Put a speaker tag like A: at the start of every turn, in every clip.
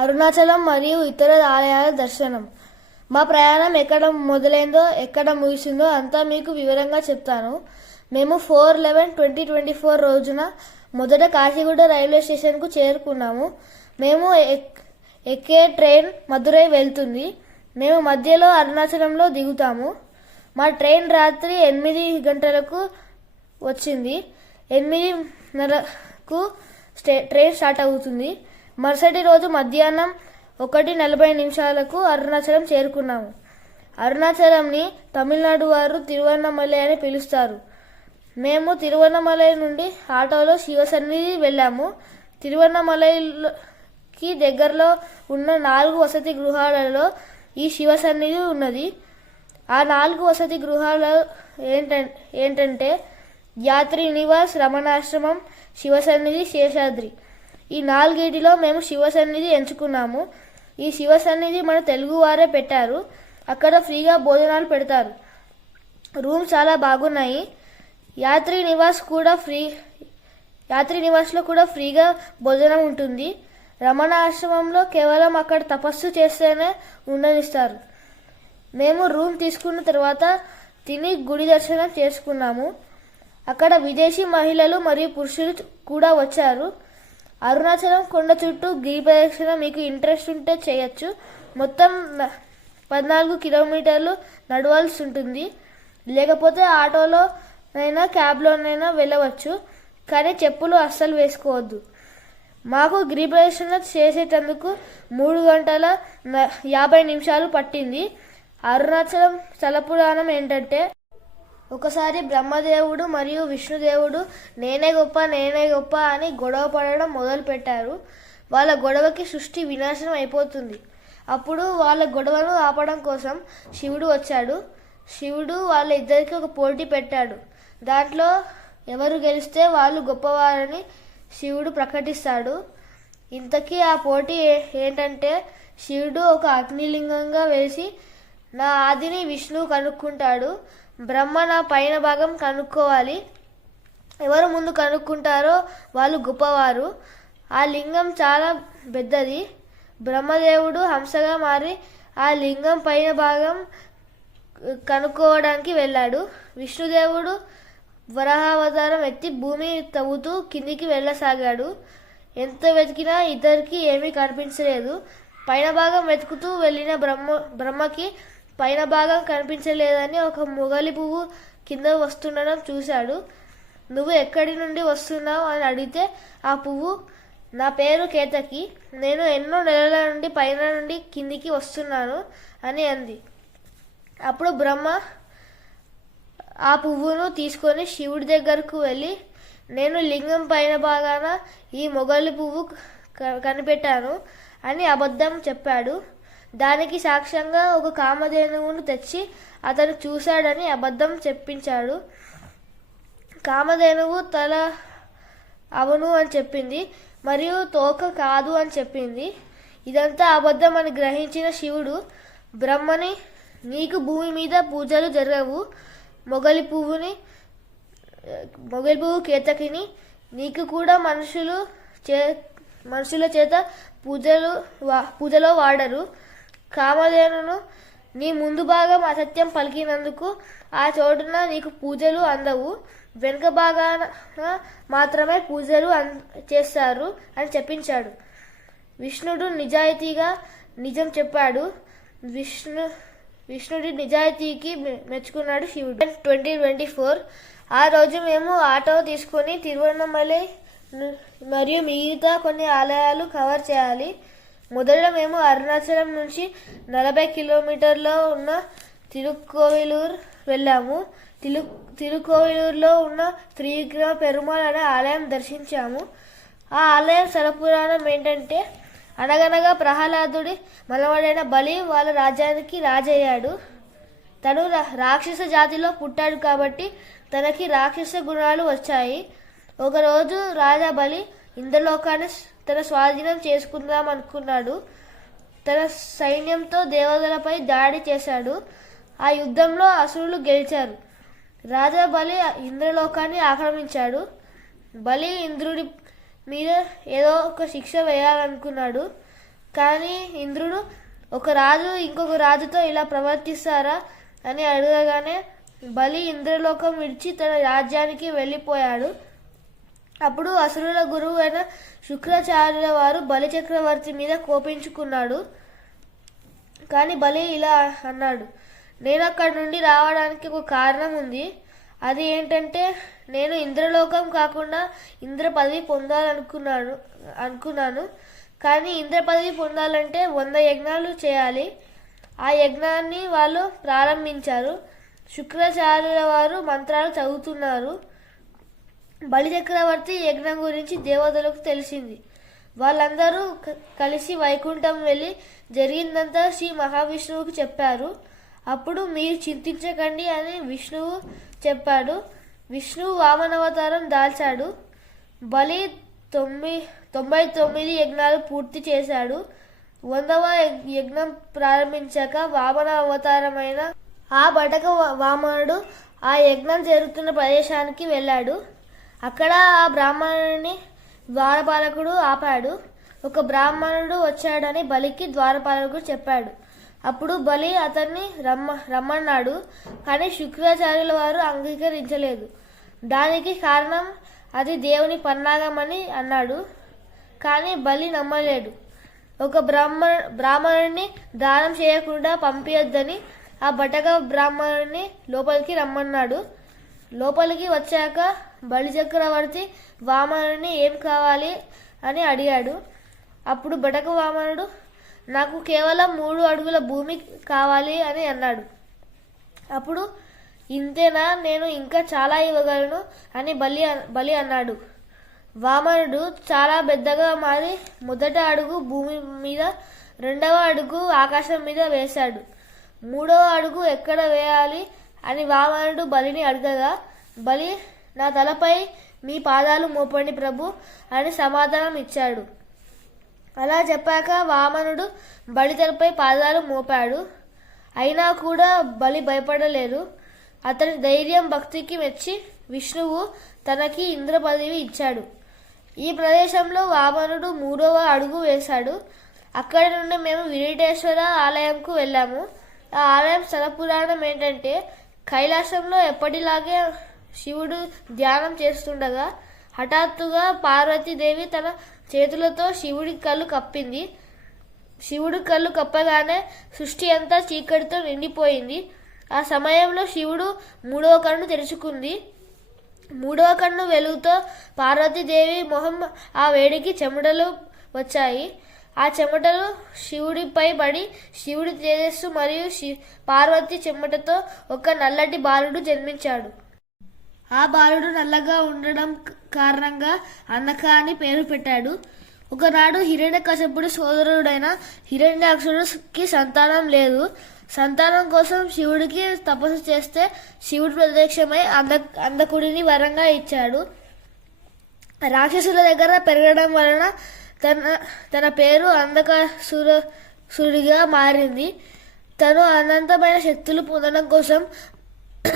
A: అరుణాచలం మరియు ఇతర ఆలయాల దర్శనం. మా ప్రయాణం ఎక్కడ మొదలైందో ఎక్కడ ముగిసిందో అంతా మీకు వివరంగా చెప్తాను. మేము four eleven twenty twenty four రోజున మొదట కాశీగూడ రైల్వే స్టేషన్కు చేరుకున్నాము. మేము ఎక్కే ట్రైన్ మదురై వెళ్తుంది. మేము మధ్యలో అరుణాచలంలో దిగుతాము. మా ట్రైన్ రాత్రి ఎనిమిది గంటలకు వచ్చింది. ఎనిమిదిన్నరకు స్టే ట్రైన్ స్టార్ట్ అవుతుంది. మరుసటి రోజు మధ్యాహ్నం ఒకటి నలభై నిమిషాలకు అరుణాచలం చేరుకున్నాము. అరుణాచలంని తమిళనాడు వారు తిరువన్నమలై అని పిలుస్తారు. మేము తిరువన్నమలై నుండి ఆటోలో శివసన్నిధి వెళ్ళాము. తిరువన్నమలైకి దగ్గరలో ఉన్న నాలుగు వసతి గృహాలలో ఈ శివసన్నిధి ఉన్నది. ఆ నాలుగు వసతి గృహాలు ఏంటంటే యాత్రి నివాస్ రమణాశ్రమం శివసన్నిధి శేషాద్రి. ఈ నాలుగేటిలో మేము శివసన్నిధి ఎంచుకున్నాము. ఈ శివసన్నిధి మన తెలుగు వారే పెట్టారు. అక్కడ ఫ్రీగా భోజనాలు పెడతారు. రూమ్ చాలా బాగున్నాయి. యాత్రి నివాస్ కూడా ఫ్రీ యాత్రి నివాస్లో కూడా ఫ్రీగా భోజనం ఉంటుంది. రమణ ఆశ్రమంలో కేవలం అక్కడ తపస్సు చేస్తేనే ఉండనిస్తారు. మేము రూమ్ తీసుకున్న తర్వాత తిని గుడి దర్శనం చేసుకున్నాము. అక్కడ విదేశీ మహిళలు మరియు పురుషులు కూడా వచ్చారు. అరుణాచలం కొండ చుట్టూ గిరి ప్రదక్షిణ మీకు ఇంట్రెస్ట్ ఉంటే చేయొచ్చు. మొత్తం పద్నాలుగు కిలోమీటర్లు నడవాల్సి ఉంటుంది. లేకపోతే ఆటోలోనైనా క్యాబ్లోనైనా వెళ్ళవచ్చు. కానీ చెప్పులు అస్సలు వేసుకోవద్దు. మాకు గిరి ప్రదక్షిణ చేసేటందుకు మూడు గంటల యాభై నిమిషాలు పట్టింది. అరుణాచలం స్థల పురాణం ఏంటంటే ఒకసారి బ్రహ్మదేవుడు మరియు విష్ణుదేవుడు నేనే గొప్ప నేనే గొప్ప అని గొడవ పడడం మొదలు పెట్టారు వాళ్ళ గొడవకి సృష్టి వినాశనం అయిపోతుంది. అప్పుడు వాళ్ళ గొడవను ఆపడం కోసం శివుడు వచ్చాడు. శివుడు వాళ్ళ ఇద్దరికి ఒక పోటీ పెట్టాడు. దాంట్లో ఎవరు గెలిస్తే వాళ్ళు గొప్పవారని శివుడు ప్రకటిస్తాడు. ఇంతకీ ఆ పోటీ ఏంటంటే శివుడు ఒక అగ్నిలింగంగా వేసి నా ఆదిని విష్ణువు కనుక్కుంటాడు. బ్రహ్మ నా పైన భాగం కనుక్కోవాలి. ఎవరు ముందు కనుక్కుంటారో వాళ్ళు గొప్పవారు. ఆ లింగం చాలా పెద్దది. బ్రహ్మదేవుడు హంసగా మారి ఆ లింగం పైన భాగం కనుక్కోవడానికి వెళ్ళాడు. విష్ణుదేవుడు వరాహావతారం ఎత్తి భూమి తవ్వుతూ కిందికి వెళ్ళసాగాడు. ఎంత వెతికినా ఇద్దరికి ఏమీ కనిపించలేదు. పైన భాగం వెతుకుతూ వెళ్ళిన బ్రహ్మ బ్రహ్మకి పైన భాగం కనిపించలేదని ఒక మొగలి పువ్వు కింద వస్తుండడం చూశాడు. నువ్వు ఎక్కడి నుండి వస్తున్నావు? అని అడిగితే ఆ పువ్వు నా పేరు కేతకి. నేను ఎన్నో నెలల నుండి పైన నుండి కిందికి వస్తున్నాను అని అంది. అప్పుడు బ్రహ్మ ఆ పువ్వును తీసుకొని శివుడి దగ్గరకు వెళ్ళి నేను లింగం పైన భాగాన ఈ మొగలి పువ్వు క- కనిపెట్టాను అని అబద్ధం చెప్పాడు. దానికి సాక్ష్యంగా ఒక కామధేనువును తెచ్చి అతను చూశాడని అబద్ధం చెప్పించాడు. కామధేనువు తల అవును అని చెప్పింది మరియు తోక కాదు అని చెప్పింది. ఇదంతా అబద్ధం అని గ్రహించిన శివుడు బ్రహ్మని నీకు భూమి మీద పూజలు జరగవు. మొగలి పువ్వుని మొగలి పువ్వు కేతకిని నీకు కూడా మనుషులు చే మనుషుల చేత పూజలు వా- పూజలో వాడరు. కామధేనును నీ ముందు భాగం అసత్యం పలికినందుకు ఆ చోటున నీకు పూజలు అందవు. వెనుక భాగాన మాత్రమే పూజలు చేస్తారు అని చెప్పించాడు. విష్ణుడు నిజాయితీగా నిజం చెప్పాడు. విష్ణు విష్ణుడి నిజాయితీకి మె- మెచ్చుకున్నాడు శివుడు. ట్వంటీ ట్వంటీ ఫోర్ ఆ రోజు మేము ఆటో తీసుకొని తిరువన్నమలై మరియు మిగతా కొన్ని ఆలయాలు కవర్ చేయాలి. మొదట మేము అరుణాచలం నుంచి నలభై కిలోమీటర్లో ఉన్న తిరుకోవిలూర్ వెళ్ళాము. తిరు తిరుకోవిలూరులో ఉన్న శ్రీగ్రహ పెరుమాళ్ అనే ఆలయం దర్శించాము. ఆ ఆలయం సరపురాణం ఏంటంటే అనగనగా ప్రహ్లాదుడి మనవడైన బలి వాళ్ళ రాజ్యానికి రాజయ్యాడు. తను రా- రాక్షస జాతిలో పుట్టాడు కాబట్టి తనకి రాక్షస గుణాలు వచ్చాయి. ఒకరోజు రాజా బలి ఇంద్రలోకాన్ని తన స్వాధీనం చేసుకుందాం అనుకున్నాడు. తన సైన్యంతో దేవతలపై దాడి చేశాడు. ఆ యుద్ధంలో అసురులు గెలిచారు. రాజా బలి ఇంద్రలోకాన్ని ఆక్రమించాడు. బలి ఇంద్రుడి మీద ఏదో ఒక శిక్ష వేయాలనుకున్నాడు. కానీ ఇంద్రుడు ఒక రాజు ఇంకొక రాజుతో ఇలా ప్రవర్తిస్తారా అని అడగగానే బలి ఇంద్రలోకం విడిచి తన రాజ్యానికి వెళ్ళిపోయాడు. అప్పుడు అసురుల గురువు అయిన శుక్రాచార్యుల వారు బలి చక్రవర్తి మీద కోపించుకున్నాడు. కానీ బలి ఇలా అన్నాడు నేను అక్కడి నుండి రావడానికి ఒక కారణం ఉంది. అది ఏంటంటే నేను ఇంద్రలోకం కాకుండా ఇంద్ర పదవి పొందాలనుకున్నాను అనుకున్నాను. కానీ ఇంద్ర పదవి పొందాలంటే వంద యజ్ఞాలు చేయాలి. ఆ యజ్ఞాన్ని వాళ్ళు ప్రారంభించారు. శుక్రాచార్యుల వారు మంత్రాలు చదువుతున్నారు. బలి చక్రవర్తి యజ్ఞం గురించి దేవతలకు తెలిసింది. వాళ్ళందరూ కలిసి వైకుంఠం వెళ్ళి జరిగిందంతా శ్రీ మహావిష్ణువుకి చెప్పారు. అప్పుడు మీరు చింతించకండి అని విష్ణువు చెప్పాడు. విష్ణువు వామనవతారం దాల్చాడు. బలి తొమ్మిది తొంభై తొమ్మిది యజ్ఞాలు పూర్తి చేశాడు. వందవ యజ్ఞం ప్రారంభించాక వామన అవతారమైన ఆ బటక వా- వామనుడు ఆ యజ్ఞం జరుగుతున్న ప్రదేశానికి వెళ్ళాడు. అక్కడ ఆ బ్రాహ్మణుని ద్వారపాలకుడు ఆపాడు. ఒక బ్రాహ్మణుడు వచ్చాడని బలికి ద్వారపాలకుడు చెప్పాడు. అప్పుడు బలి అతన్ని రమ్మ రమ్మన్నాడు కానీ శుక్రాచార్యుల వారు అంగీకరించలేదు. దానికి కారణం అది దేవుని పన్నాగమని అన్నాడు కానీ బలి నమ్మలేడు ఒక బ్రాహ్మణ బ్రాహ్మణుడిని దానం చేయకుండా పంపించొద్దని ఆ బటక బ్రాహ్మణుడిని లోపలికి రమ్మన్నాడు. లోపలికి వచ్చాక బలి చక్రవర్తి వామనుడిని ఏం కావాలి అని అడిగాడు. అప్పుడు బటక వామనుడు నాకు కేవలం మూడు అడుగుల భూమి కావాలి అని అన్నాడు. అప్పుడు ఇంతేనా? నేను ఇంకా చాలా ఇవ్వగలను అని బలి బలి అన్నాడు. వామనుడు చాలా పెద్దగా మారి మొదట అడుగు భూమి మీద రెండవ అడుగు ఆకాశం మీద వేశాడు. మూడవ అడుగు ఎక్కడ వేయాలి అని వామనుడు బలిని అడగగా బలి నా తలపై మీ పాదాలు మోపండి ప్రభు అని సమాధానం ఇచ్చాడు. అలా చెప్పాక వామనుడు బలి తలపై పాదాలు మోపాడు. అయినా కూడా బలి భయపడలేదు. అతని ధైర్యం భక్తికి మెచ్చి విష్ణువు తనకి ఇంద్ర పదవి ఇచ్చాడు. ఈ ప్రదేశంలో వామనుడు మూడవ అడుగు వేశాడు. అక్కడి నుండి మేము విరేటేశ్వర ఆలయంకు వెళ్ళాము. ఆ ఆలయం స్థల పురాణం ఏంటంటే కైలాసంలో ఎప్పటిలాగే శివుడు ధ్యానం చేస్తుండగా హఠాత్తుగా పార్వతీదేవి తన చేతులతో శివుడి కళ్ళు కప్పింది. శివుడు కళ్ళు కప్పగానే సృష్టి అంతా చీకటితో నిండిపోయింది. ఆ సమయంలో శివుడు మూడవ కన్ను తెరుచుకుంది. మూడవ కన్ను వెలుగుతో పార్వతీదేవి మొహం ఆ వేడికి చెమటలు వచ్చాయి. ఆ చెమటలు శివుడిపై పడి శివుడి తేజస్సు మరియు శి పార్వతి చెమటతో ఒక నల్లటి బాలుడు జన్మించాడు. ఆ బాలుడు నల్లగా ఉండడం కారణంగా అన్నక అని పేరు పెట్టాడు. ఒకనాడు హిరణ్యకశపుడి సోదరుడైన హిరణ్యాక్షుడికి సంతానం లేదు. సంతానం కోసం శివుడికి తపస్సు చేస్తే శివుడు ప్రత్యక్షమై అంద అందకుడిని వరంగా ఇచ్చాడు. రాక్షసుల దగ్గర పెరగడం వలన తన తన పేరు అంధకాసురుడిగా మారింది. తను అనంతమైన శక్తులు పొందడం కోసం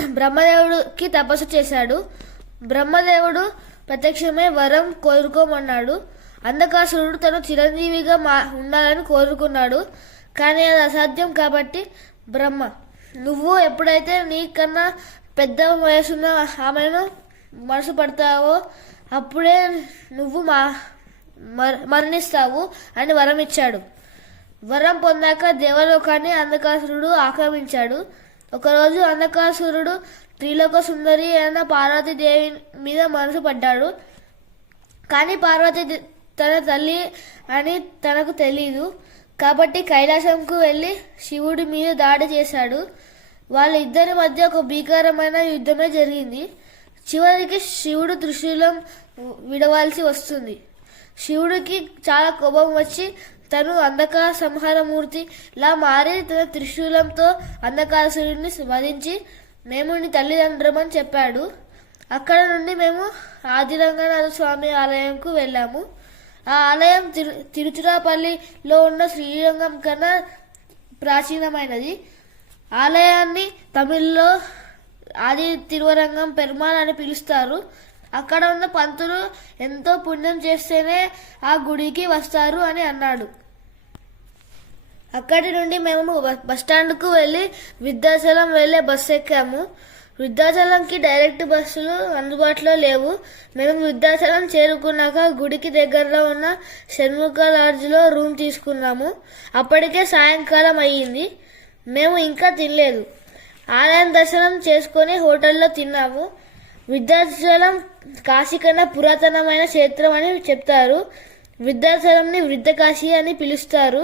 A: బ్రహ్మదేవుడికి తపస్సు చేశాడు. బ్రహ్మదేవుడు ప్రత్యక్షమే వరం కోరుకోమన్నాడు. అంధకాసురుడు తను చిరంజీవిగా మా ఉండాలని కోరుకున్నాడు. కానీ అది అసాధ్యం కాబట్టి బ్రహ్మ నువ్వు ఎప్పుడైతే నీకన్నా పెద్ద వయసున్న ఆమెను మనసు పడతావో అప్పుడే నువ్వు మా మర- మరణిస్తావు అని వరం ఇచ్చాడు వరం పొందాక దేవలోకాన్ని అంధకాసురుడు ఆక్రమించాడు. ఒకరోజు అంధకాసురుడు త్రిలోక సుందరి అయిన పార్వతీదేవి మీద మనసు పడ్డాడు. కానీ పార్వతి తన తల్లి అని తనకు తెలీదు. కాబట్టి కైలాసంకు వెళ్ళి శివుడి మీద దాడి చేశాడు. వాళ్ళ ఇద్దరి మధ్య ఒక భీకరమైన యుద్ధమే జరిగింది. చివరికి శివుడు త్రిశూలం విడవాల్సి వస్తుంది. శివుడికి చాలా కోపం వచ్చి తను అంధకార సంహారమూర్తిలా మారి తన త్రిశూలంతో అంధకాసురుడిని వధించి మేము నీ తల్లిదండ్రమని చెప్పాడు. అక్కడ నుండి మేము ఆదిరంగనాథ స్వామి ఆలయంకు వెళ్ళాము. ఆ ఆలయం తిరు తిరుచిరాపల్లిలో ఉన్న శ్రీరంగం కన్నా ప్రాచీనమైనది. ఆలయాన్ని తమిళ్ళో ఆది తిరువరంగం పెరుమాల్ అని పిలుస్తారు. అక్కడ ఉన్న పంతులు ఎంతో పుణ్యం చేస్తేనే ఆ గుడికి వస్తారు అని అన్నాడు. అక్కడి నుండి మేము బ- వెళ్ళి వృద్ధాచలం వెళ్ళే బస్సు ఎక్కాము. వృద్ధాచలంకి డైరెక్ట్ బస్సులు అందుబాటులో లేవు. మేము వృద్ధాచలం చేరుకున్నాక గుడికి దగ్గరలో ఉన్న షణ్ముఖ లాడ్జ్లో రూమ్ తీసుకున్నాము. అప్పటికే సాయంకాలం అయ్యింది. మేము ఇంకా తినలేదు. ఆలయం దర్శనం చేసుకొని హోటల్లో తిన్నాము. వృద్ధాచలం కాశీ కన్నా పురాతనమైన క్షేత్రం అని చెప్తారు. వృద్ధాచలంని వృద్ధ కాశీ అని పిలుస్తారు.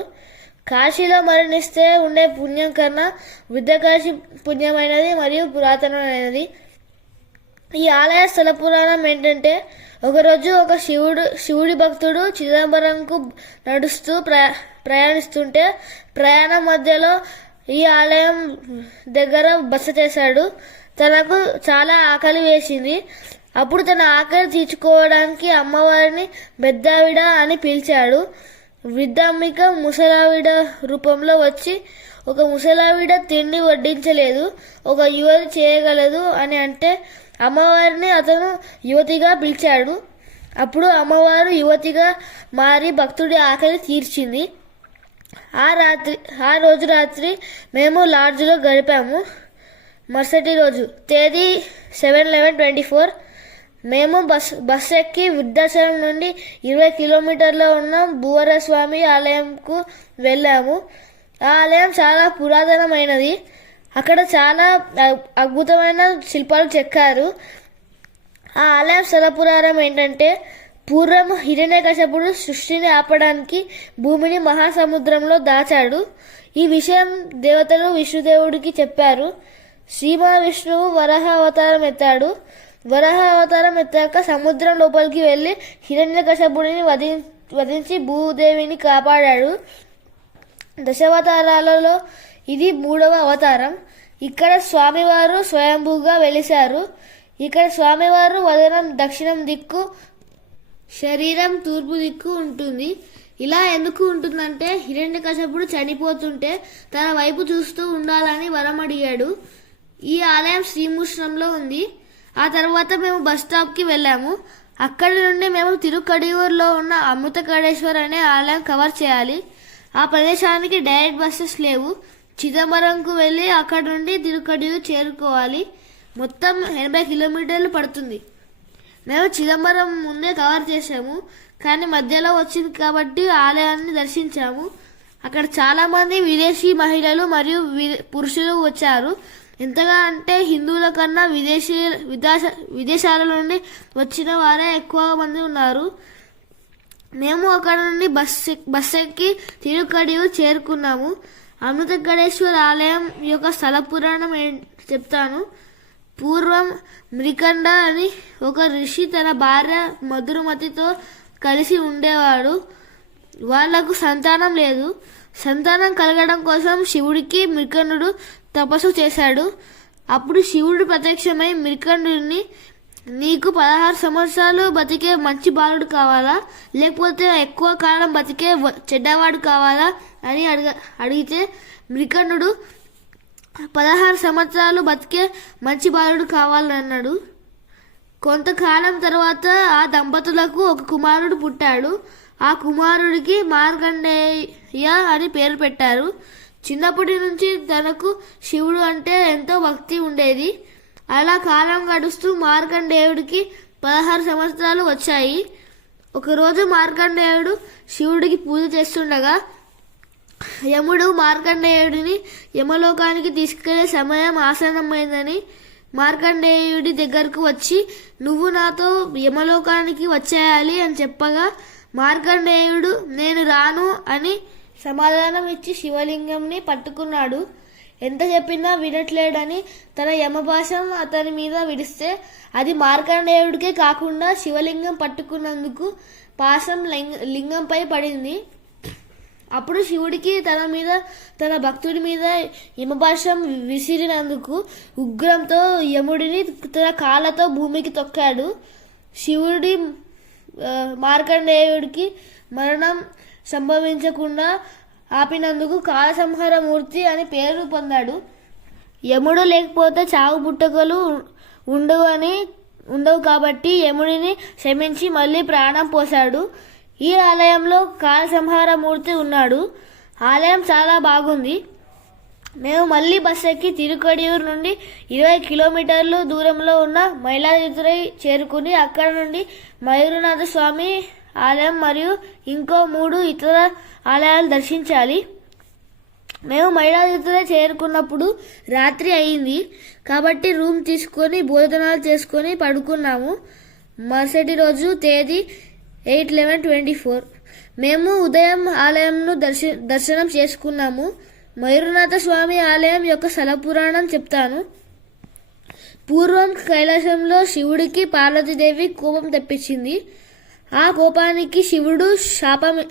A: కాశీలో మరణిస్తే ఉండే పుణ్యం కన్నా వృద్ధ కాశీ పుణ్యమైనది మరియు పురాతనమైనది. ఈ ఆలయ స్థల పురాణం ఏంటంటే ఒకరోజు ఒక శివుడు శివుడి భక్తుడు చిదంబరంకు నడుస్తూ ప్ర ప్రయాణిస్తుంటే ప్రయాణం మధ్యలో ఈ ఆలయం దగ్గర బస చేశాడు. తనకు చాలా ఆకలి వేసింది. అప్పుడు తన ఆకలి తీర్చుకోవడానికి అమ్మవారిని పెద్దావిడ అని పిలిచాడు. వృద్ధాంబిక ముసలావిడ రూపంలో వచ్చి ఒక ముసలావిడ తిండి వడ్డించలేదు. ఒక యువతి చేయగలదు అని అంటే అమ్మవారిని అతను యువతిగా పిలిచాడు. అప్పుడు అమ్మవారు యువతిగా మారి భక్తుడి ఆకలి తీర్చింది. ఆ రాత్రి ఆ రోజు రాత్రి మేము లాడ్జ్లో గడిపాము. మరుసటి రోజు తేదీ సెవెన్ లెవెన్ ట్వంటీ ఫోర్. మేము బస్ బస్ ఎక్కి వృద్ధాశ్రమం నుండి ఇరవై కిలోమీటర్లో ఉన్న భువరస్వామి ఆలయంకు వెళ్ళాము. ఆ ఆలయం చాలా పురాతనమైనది. అక్కడ చాలా అ- అద్భుతమైన శిల్పాలు చెక్కారు. ఆ ఆలయం స్థల పురాణం ఏంటంటే పూర్వం హిరణ్యకశపుడు సృష్టిని ఆపడానికి భూమిని మహాసముద్రంలో దాచాడు. ఈ విషయం దేవతలు విష్ణుదేవుడికి చెప్పారు. శ్రీ మహావిష్ణువు వరహ అవతారం ఎత్తాడు. వరహ అవతారం ఎత్తాక సముద్రం లోపలికి వెళ్ళి హిరణ్యకశపుడిని వధి వధించి భూదేవిని కాపాడాడు. దశావతారాలలో ఇది మూడవ అవతారం. ఇక్కడ స్వామివారు స్వయంభూగా వెలిశారు. ఇక్కడ స్వామివారు వదనం దక్షిణం దిక్కు శరీరం తూర్పు దిక్కు ఉంటుంది. ఇలా ఎందుకు ఉంటుందంటే హిరణ్యకశపుడు చనిపోతుంటే తన వైపు చూస్తూ ఉండాలని వరం అడిగాడు. ఈ ఆలయం శ్రీముష్ణంలో ఉంది. ఆ తర్వాత మేము బస్ స్టాప్కి వెళ్ళాము. అక్కడి నుండి మేము తిరుకడియూరులో ఉన్న అమృతకడేశ్వర్ అనే ఆలయం కవర్ చేయాలి. ఆ ప్రదేశానికి డైరెక్ట్ బస్సెస్ లేవు. చిదంబరంకు వెళ్ళి అక్కడ నుండి తిరుకడియూరు చేరుకోవాలి. మొత్తం ఎనభై కిలోమీటర్లు పడుతుంది. మేము చిదంబరం ముందే కవర్ చేసాము కానీ మధ్యలో వచ్చింది కాబట్టి ఆలయాన్ని దర్శించాము. అక్కడ చాలామంది విదేశీ మహిళలు మరియు వి- పురుషులు వచ్చారు. ఎంతగా అంటే హిందువుల కన్నా విదేశీ విదేశ విదేశాల నుండి వచ్చిన వారే ఎక్కువ మంది ఉన్నారు. మేము అక్కడ నుండి బస్ ఎక్- బస్ ఎక్కి తిరుకడియు చేరుకున్నాము. అమృతగడేశ్వర ఆలయం యొక్క స్థల పురాణం చెప్తాను. పూర్వం మ్రికండ అని ఒక ఋషి తన భార్య మధురమతితో కలిసి ఉండేవాడు. వాళ్ళకు సంతానం లేదు. సంతానం కలగడం కోసం శివుడికి మృకండు తపస్సు చేశాడు. అప్పుడు శివుడు ప్రత్యక్షమై మృకండుని నీకు పదహారు సంవత్సరాలు బతికే మంచి బాలుడు కావాలా? లేకపోతే ఎక్కువ కాలం బతికే చెడ్డవాడు కావాలా? అని అడిగ అడిగితే మృకండు పదహారు సంవత్సరాలు బతికే మంచి బాలుడు కావాలన్నాడు. కొంతకాలం తర్వాత ఆ దంపతులకు ఒక కుమారుడు పుట్టాడు. ఆ కుమారుడికి మార్కండేయ అని పేరు పెట్టారు. చిన్నప్పటి నుంచి తనకు శివుడు అంటే ఎంతో భక్తి ఉండేది. అలా కాలం గడుస్తూ మార్కండేయుడికి పదహారు సంవత్సరాలు వచ్చాయి. ఒకరోజు మార్కండేయుడు శివుడికి పూజ చేస్తుండగా యముడు మార్కండేయుడిని యమలోకానికి తీసుకెళ్ళే సమయం ఆసన్నమైందని మార్కండేయుడి దగ్గరకు వచ్చి నువ్వు నాతో యమలోకానికి వచ్చేయాలి అని చెప్పగా మార్కండేయుడు నేను రాను అని సమాధానం ఇచ్చి శివలింగంని పట్టుకున్నాడు. ఎంత చెప్పినా వినట్లేడని తన యమభాషం అతని మీద విడిస్తే అది మార్కండేయుడికే కాకుండా శివలింగం పట్టుకున్నందుకు పాశం లింగ లింగంపై పడింది. అప్పుడు శివుడికి తన మీద తన భక్తుడి మీద యమభాషం విసిరినందుకు ఉగ్రంతో యముడిని తన కాళ్ళతో భూమికి తొక్కాడు. శివుడి మార్కండేయుడికి మరణం సంభవించకుండా ఆపినందుకు కాలసంహార మూర్తి అని పేరు పొందాడు. యముడు లేకపోతే చావు పుట్టుకలు ఉండవు అని ఉండవు కాబట్టి యముడిని క్షమించి మళ్ళీ ప్రాణం పోశాడు. ఈ ఆలయంలో కాలసంహారమూర్తి మూర్తి ఉన్నాడు. ఆలయం చాలా బాగుంది. మేము మళ్ళీ బస్ ఎక్కి తిరుకడియూరు నుండి ఇరవై కిలోమీటర్లు దూరంలో ఉన్న మైలాదురై చేరుకుని అక్కడ నుండి మయూరనాథ స్వామి ఆలయం మరియు ఇంకో మూడు ఇతర ఆలయాలు దర్శించాలి. మేము మైలాదురై చేరుకున్నప్పుడు రాత్రి అయింది. కాబట్టి రూమ్ తీసుకొని భోజనాలు చేసుకొని పడుకున్నాము. మరుసటి రోజు తేదీ ఎయిట్ లెవెన్ ట్వంటీ ఫోర్. మేము ఉదయం ఆలయంను దర్శ దర్శనం చేసుకున్నాము. మయూరనాథ స్వామి ఆలయం యొక్క సలపురాణం చెప్తాను. పూర్వం కైలాసంలో శివుడికి పార్వతీదేవి కోపం తెప్పించింది. ఆ కోపానికి శివుడు శాపం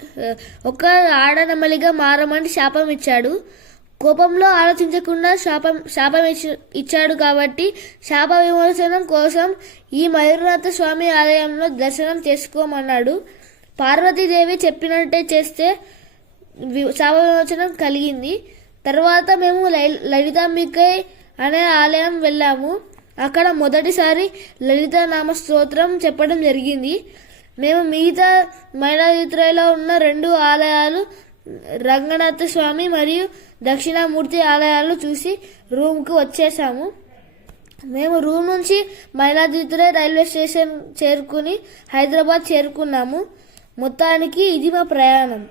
A: ఒక ఆడనమలిగా మారమని శాపం ఇచ్చాడు. కోపంలో ఆలోచించకుండా శాపం శాపం ఇచ్చి- ఇచ్చాడు కాబట్టి శాప విమోచనం కోసం ఈ మయూరనాథ స్వామి ఆలయంలో దర్శనం చేసుకోమన్నాడు. పార్వతీదేవి చెప్పినట్టే చేస్తే శాప విమోచనం కలిగింది. తర్వాత మేము లై- లలితాంబికై అనే ఆలయం వెళ్ళాము. అక్కడ మొదటిసారి లలిత నామ స్తోత్రం చెప్పడం జరిగింది. మేము మిగతా మైలాదిత్రలో ఉన్న రెండు ఆలయాలు రంగనాథ స్వామి మరియు దక్షిణామూర్తి ఆలయాలు చూసి రూమ్కి వచ్చేసాము. మేము రూమ్ నుంచి మైలాదిత్రే రైల్వే స్టేషన్ చేరుకుని హైదరాబాద్ చేరుకున్నాము. మొత్తానికి ఇది మా ప్రయాణం.